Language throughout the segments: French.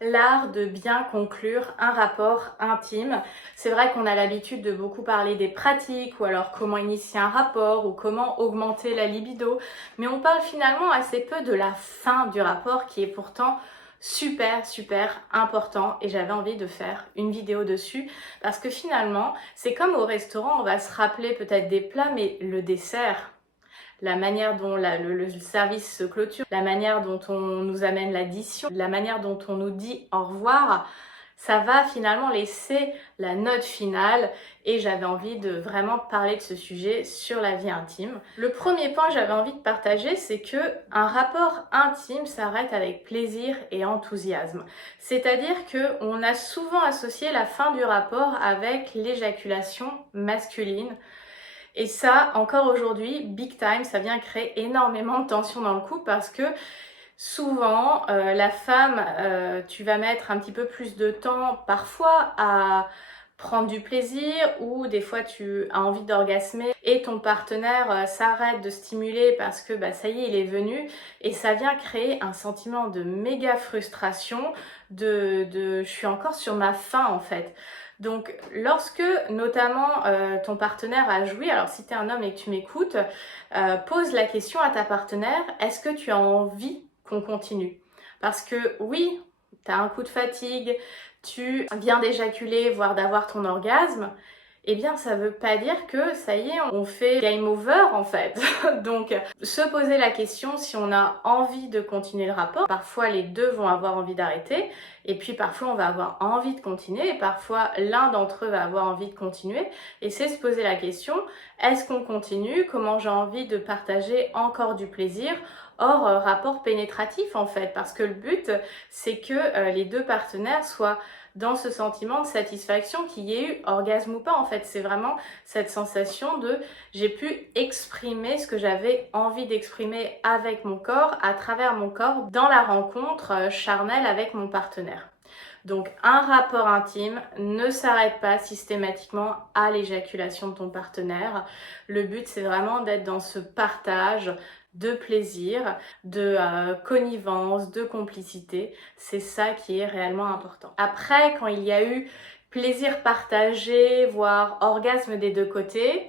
l'art de bien conclure un rapport intime. C'est vrai qu'on a l'habitude de beaucoup parler des pratiques ou alors comment initier un rapport ou comment augmenter la libido, mais on parle finalement assez peu de la fin du rapport qui est pourtant super important et j'avais envie de faire une vidéo dessus parce que finalement c'est comme au restaurant, on va se rappeler peut-être des plats mais le dessert, la manière dont le service se clôture, la manière dont on nous amène l'addition, la manière dont on nous dit au revoir, ça va finalement laisser la note finale et j'avais envie de vraiment parler de ce sujet sur la vie intime. Le premier point que j'avais envie de partager, c'est que un rapport intime s'arrête avec plaisir et enthousiasme. C'est-à-dire qu'on a souvent associé la fin du rapport avec l'éjaculation masculine. Et ça, encore aujourd'hui, big time, ça vient créer énormément de tension dans le couple parce que souvent, la femme, tu vas mettre un petit peu plus de temps parfois à prendre du plaisir ou des fois tu as envie d'orgasmer et ton partenaire s'arrête de stimuler parce que ça y est, il est venu et ça vient créer un sentiment de méga frustration, de je suis encore sur ma faim en fait. Donc lorsque notamment ton partenaire a joui, alors si tu es un homme et que tu m'écoutes, pose la question à ta partenaire, est-ce que tu as envie qu'on continue? Parce que oui, tu as un coup de fatigue, tu viens d'éjaculer, voire d'avoir ton orgasme, eh bien ça veut pas dire que ça y est, on fait game over en fait. Donc se poser la question si on a envie de continuer le rapport. Parfois les deux vont avoir envie d'arrêter et puis parfois on va avoir envie de continuer et parfois l'un d'entre eux va avoir envie de continuer et c'est se poser la question, est-ce qu'on continue? Comment j'ai envie de partager encore du plaisir hors rapport pénétratif en fait, parce que le but c'est que les deux partenaires soient dans ce sentiment de satisfaction, qu'il y ait eu orgasme ou pas en fait. C'est vraiment cette sensation de j'ai pu exprimer ce que j'avais envie d'exprimer avec mon corps, à travers mon corps, dans la rencontre charnelle avec mon partenaire. Donc un rapport intime ne s'arrête pas systématiquement à l'éjaculation de ton partenaire. Le but c'est vraiment d'être dans ce partage de plaisir, de connivence, de complicité. C'est ça qui est réellement important. Après, quand il y a eu plaisir partagé, voire orgasme des deux côtés,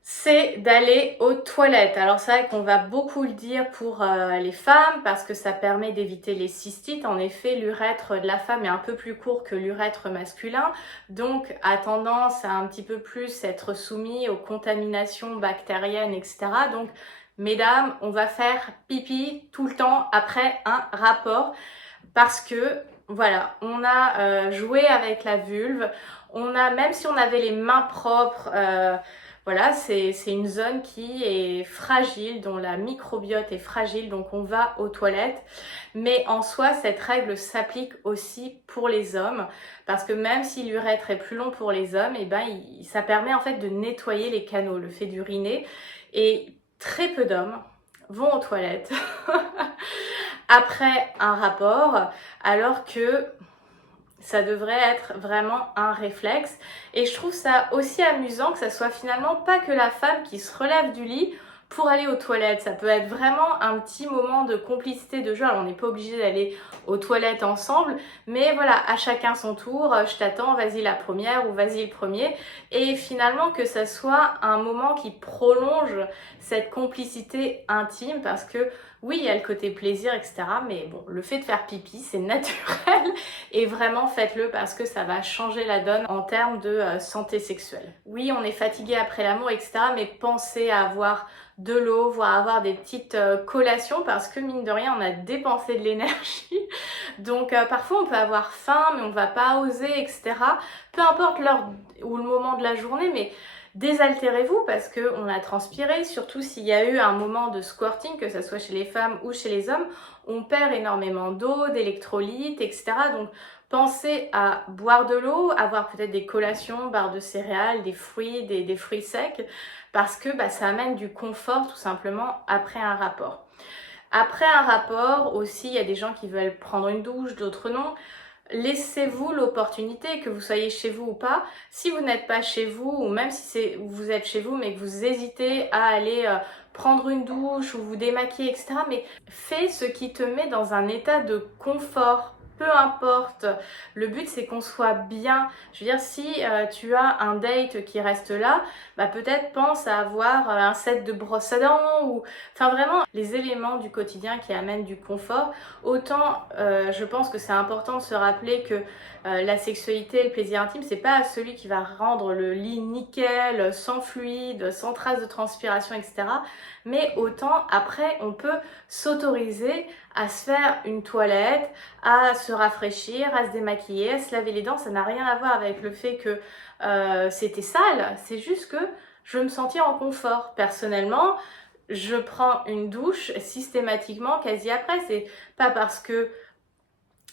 c'est d'aller aux toilettes. Alors c'est vrai qu'on va beaucoup le dire pour les femmes parce que ça permet d'éviter les cystites. En effet, l'urètre de la femme est un peu plus court que l'urètre masculin, donc a tendance à un petit peu plus être soumis aux contaminations bactériennes, etc. Donc mesdames, on va faire pipi tout le temps après un rapport parce que voilà, on a joué avec la vulve, on a, même si on avait les mains propres, voilà, c'est une zone qui est fragile, dont la microbiote est fragile, donc on va aux toilettes. Mais en soi, cette règle s'applique aussi pour les hommes, parce que même si l'urètre est plus long pour les hommes, ça permet en fait de nettoyer les canaux, le fait d'uriner. Et très peu d'hommes vont aux toilettes après un rapport, alors que ça devrait être vraiment un réflexe. Et je trouve ça aussi amusant que ça soit finalement pas que la femme qui se relève du lit pour aller aux toilettes. Ça peut être vraiment un petit moment de complicité, de jeu. Alors on n'est pas obligé d'aller aux toilettes ensemble, mais voilà, à chacun son tour, je t'attends, vas-y la première ou vas-y le premier. Et finalement que ça soit un moment qui prolonge cette complicité intime parce que oui, il y a le côté plaisir, etc. Mais bon, le fait de faire pipi, c'est naturel. Et vraiment, faites-le parce que ça va changer la donne en termes de santé sexuelle. Oui, on est fatigué après l'amour, etc. Mais pensez à avoir de l'eau, voire avoir des petites collations parce que mine de rien, on a dépensé de l'énergie. Donc parfois, on peut avoir faim, mais on va pas oser, etc. Peu importe l'heure ou le moment de la journée, mais désaltérez-vous parce qu'on a transpiré, surtout s'il y a eu un moment de squirting, que ce soit chez les femmes ou chez les hommes, on perd énormément d'eau, d'électrolytes, etc. Donc pensez à boire de l'eau, avoir peut-être des collations, barres de céréales, des fruits, des fruits secs, parce que ça amène du confort tout simplement après un rapport. Après un rapport aussi, il y a des gens qui veulent prendre une douche, d'autres non. Laissez-vous l'opportunité, que vous soyez chez vous ou pas. Si vous n'êtes pas chez vous, ou même si vous êtes chez vous, mais que vous hésitez à aller prendre une douche ou vous démaquiller, etc. Mais fais ce qui te met dans un état de confort peu importe. Le but, c'est qu'on soit bien. Je veux dire, si tu as un date qui reste là, bah peut-être pense à avoir un set de brosse à dents ou... Enfin, vraiment, les éléments du quotidien qui amènent du confort. Autant, je pense que c'est important de se rappeler que la sexualité, le plaisir intime, c'est pas celui qui va rendre le lit nickel, sans fluide, sans trace de transpiration, etc. Mais autant, après, on peut s'autoriser à se faire une toilette, à se rafraîchir, à se démaquiller, à se laver les dents. Ça n'a rien à voir avec le fait que c'était sale, c'est juste que je me sentais en confort. Personnellement, je prends une douche systématiquement quasi après. C'est pas parce que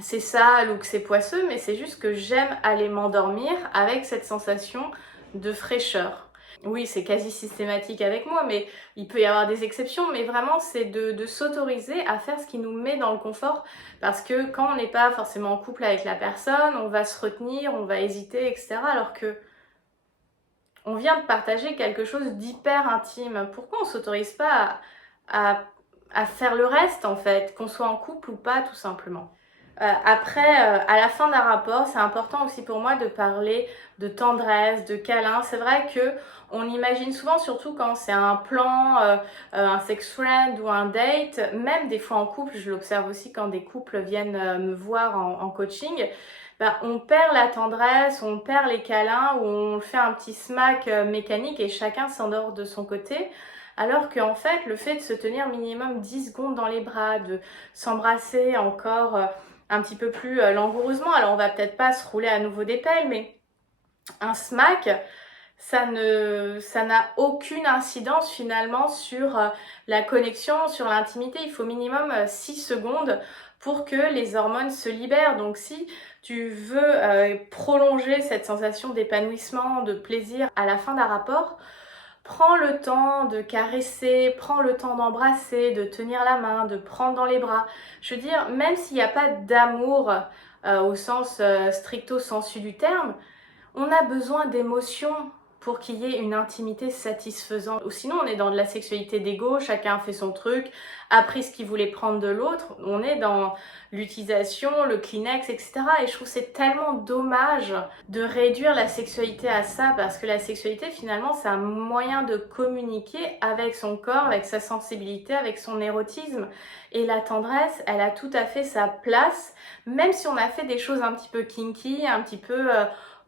c'est sale ou que c'est poisseux, mais c'est juste que j'aime aller m'endormir avec cette sensation de fraîcheur. Oui, c'est quasi systématique avec moi, mais il peut y avoir des exceptions, mais vraiment c'est de s'autoriser à faire ce qui nous met dans le confort, parce que quand on n'est pas forcément en couple avec la personne, on va se retenir, on va hésiter, etc. Alors que on vient de partager quelque chose d'hyper intime. Pourquoi on s'autorise pas à faire le reste en fait, qu'on soit en couple ou pas tout simplement? Après, à la fin d'un rapport, c'est important aussi pour moi de parler de tendresse, de câlin. C'est vrai que on imagine souvent, surtout quand c'est un plan, un sex friend ou un date, même des fois en couple, je l'observe aussi quand des couples viennent me voir en coaching, bah, on perd la tendresse, on perd les câlins, ou on fait un petit smack mécanique et chacun s'endort de son côté. Alors qu'en fait, le fait de se tenir minimum 10 secondes dans les bras, de s'embrasser encore un petit peu plus langoureusement, alors on va peut-être pas se rouler à nouveau des pelles, mais un smack, ça n'a aucune incidence finalement sur la connexion, sur l'intimité. Il faut minimum 6 secondes pour que les hormones se libèrent. Donc si tu veux prolonger cette sensation d'épanouissement, de plaisir à la fin d'un rapport, prends le temps de caresser, prends le temps d'embrasser, de tenir la main, de prendre dans les bras. Je veux dire, même s'il n'y a pas d'amour au sens stricto sensu du terme, on a besoin d'émotions pour qu'il y ait une intimité satisfaisante. Ou sinon, on est dans de la sexualité d'ego, chacun fait son truc, a pris ce qu'il voulait prendre de l'autre. On est dans l'utilisation, le Kleenex, etc. Et je trouve que c'est tellement dommage de réduire la sexualité à ça, parce que la sexualité, finalement, c'est un moyen de communiquer avec son corps, avec sa sensibilité, avec son érotisme. Et la tendresse, elle a tout à fait sa place, même si on a fait des choses un petit peu kinky, un petit peu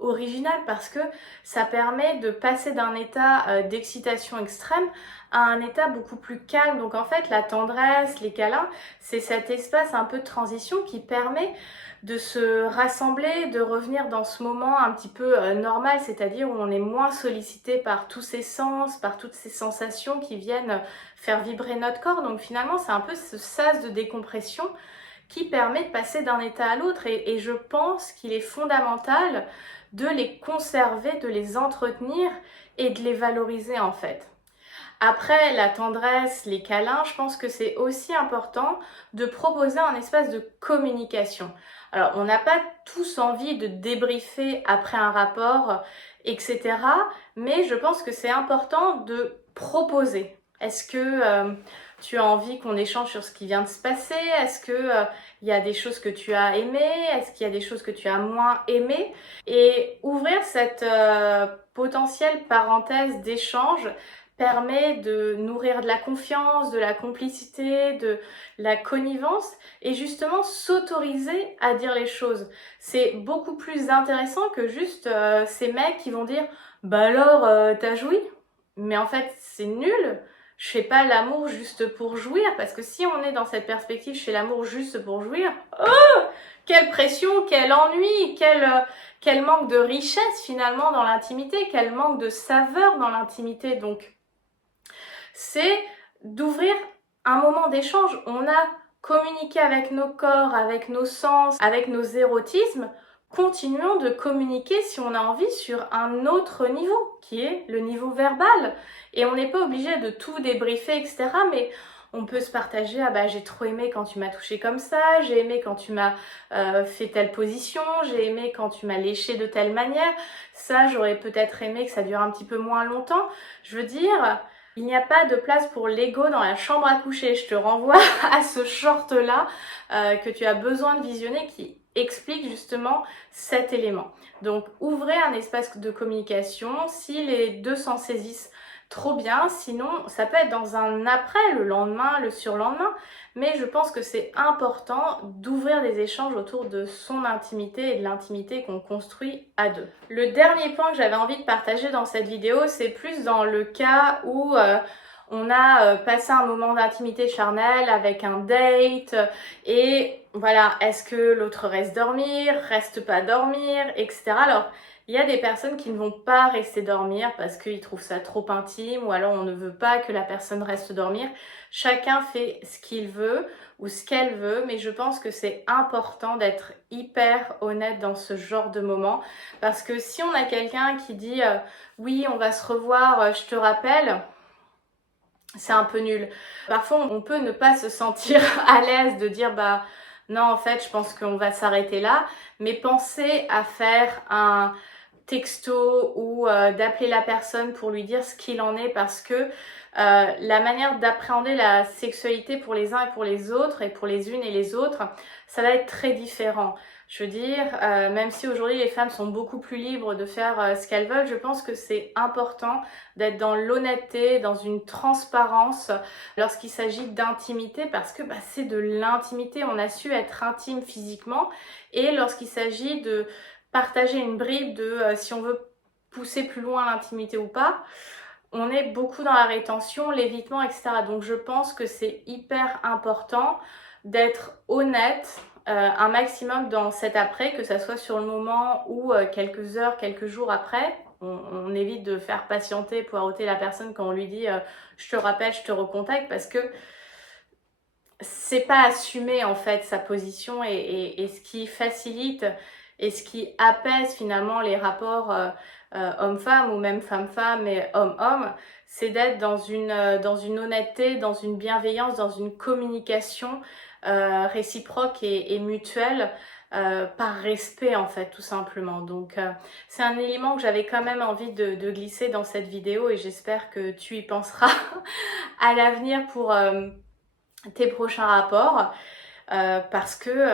original, parce que ça permet de passer d'un état d'excitation extrême à un état beaucoup plus calme. Donc en fait, la tendresse, les câlins, c'est cet espace un peu de transition qui permet de se rassembler, de revenir dans ce moment un petit peu normal, c'est-à-dire où on est moins sollicité par tous ces sens, par toutes ces sensations qui viennent faire vibrer notre corps. Donc finalement, c'est un peu ce sas de décompression qui permet de passer d'un état à l'autre, et je pense qu'il est fondamental de les conserver, de les entretenir et de les valoriser en fait. Après, la tendresse, les câlins, je pense que c'est aussi important de proposer un espace de communication. Alors, on n'a pas tous envie de débriefer après un rapport, etc. Mais je pense que c'est important de proposer. Est-ce que tu as envie qu'on échange sur ce qui vient de se passer? Est-ce que il y a des choses que tu as aimées? Est-ce qu'il y a des choses que tu as moins aimées? Et ouvrir cette potentielle parenthèse d'échange permet de nourrir de la confiance, de la complicité, de la connivence, et justement s'autoriser à dire les choses. C'est beaucoup plus intéressant que juste ces mecs qui vont dire « Bah alors, t'as joui ?» Mais en fait, c'est nul. Je fais pas l'amour juste pour jouir, parce que si on est dans cette perspective, je fais l'amour juste pour jouir, oh, quelle pression, quel ennui, quel manque de richesse finalement dans l'intimité, quel manque de saveur dans l'intimité. Donc c'est d'ouvrir un moment d'échange. On a communiqué avec nos corps, avec nos sens, avec nos érotismes. Continuons de communiquer si on a envie sur un autre niveau, qui est le niveau verbal. Et on n'est pas obligé de tout débriefer, etc. Mais on peut se partager, ah bah j'ai trop aimé quand tu m'as touché comme ça, j'ai aimé quand tu m'as fait telle position, j'ai aimé quand tu m'as léché de telle manière, ça j'aurais peut-être aimé que ça dure un petit peu moins longtemps. Je veux dire, il n'y a pas de place pour l'ego dans la chambre à coucher. Je te renvoie à ce short-là que tu as besoin de visionner, qui explique justement cet élément. Donc ouvrez un espace de communication si les deux s'en saisissent trop bien, sinon ça peut être dans un après, le lendemain, le surlendemain, mais je pense que c'est important d'ouvrir des échanges autour de son intimité et de l'intimité qu'on construit à deux. Le dernier point que j'avais envie de partager dans cette vidéo, c'est plus dans le cas où on a passé un moment d'intimité charnelle avec un date et voilà, est-ce que l'autre reste dormir, reste pas dormir, etc. Alors, il y a des personnes qui ne vont pas rester dormir parce qu'ils trouvent ça trop intime ou alors on ne veut pas que la personne reste dormir. Chacun fait ce qu'il veut ou ce qu'elle veut, mais je pense que c'est important d'être hyper honnête dans ce genre de moment parce que si on a quelqu'un qui dit oui, on va se revoir, je te rappelle, c'est un peu nul. Parfois, on peut ne pas se sentir à l'aise de dire bah non, en fait, je pense qu'on va s'arrêter là, mais pensez à faire un texto ou d'appeler la personne pour lui dire ce qu'il en est parce que la manière d'appréhender la sexualité pour les uns et pour les autres et pour les unes et les autres, ça va être très différent. Je veux dire, même si aujourd'hui les femmes sont beaucoup plus libres de faire ce qu'elles veulent, je pense que c'est important d'être dans l'honnêteté, dans une transparence lorsqu'il s'agit d'intimité parce que bah, c'est de l'intimité, on a su être intime physiquement et lorsqu'il s'agit de partager une bribe de si on veut pousser plus loin l'intimité ou pas, on est beaucoup dans la rétention, l'évitement, etc. Donc je pense que c'est hyper important d'être honnête un maximum dans cet après, que ça soit sur le moment ou quelques heures, quelques jours après. On évite de faire patienter, poireauter la personne quand on lui dit je te rappelle, je te recontacte parce que c'est pas assumer en fait sa position et ce qui facilite et ce qui apaise finalement les rapports homme-femme ou même femme-femme et homme-homme, c'est d'être dans une honnêteté, dans une bienveillance, dans une communication réciproque et mutuelle par respect en fait tout simplement. Donc c'est un élément que j'avais quand même envie de glisser dans cette vidéo et j'espère que tu y penseras à l'avenir pour tes prochains rapports parce que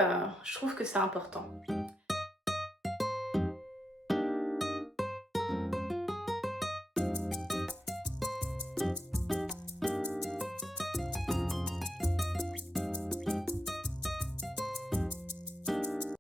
je trouve que c'est important.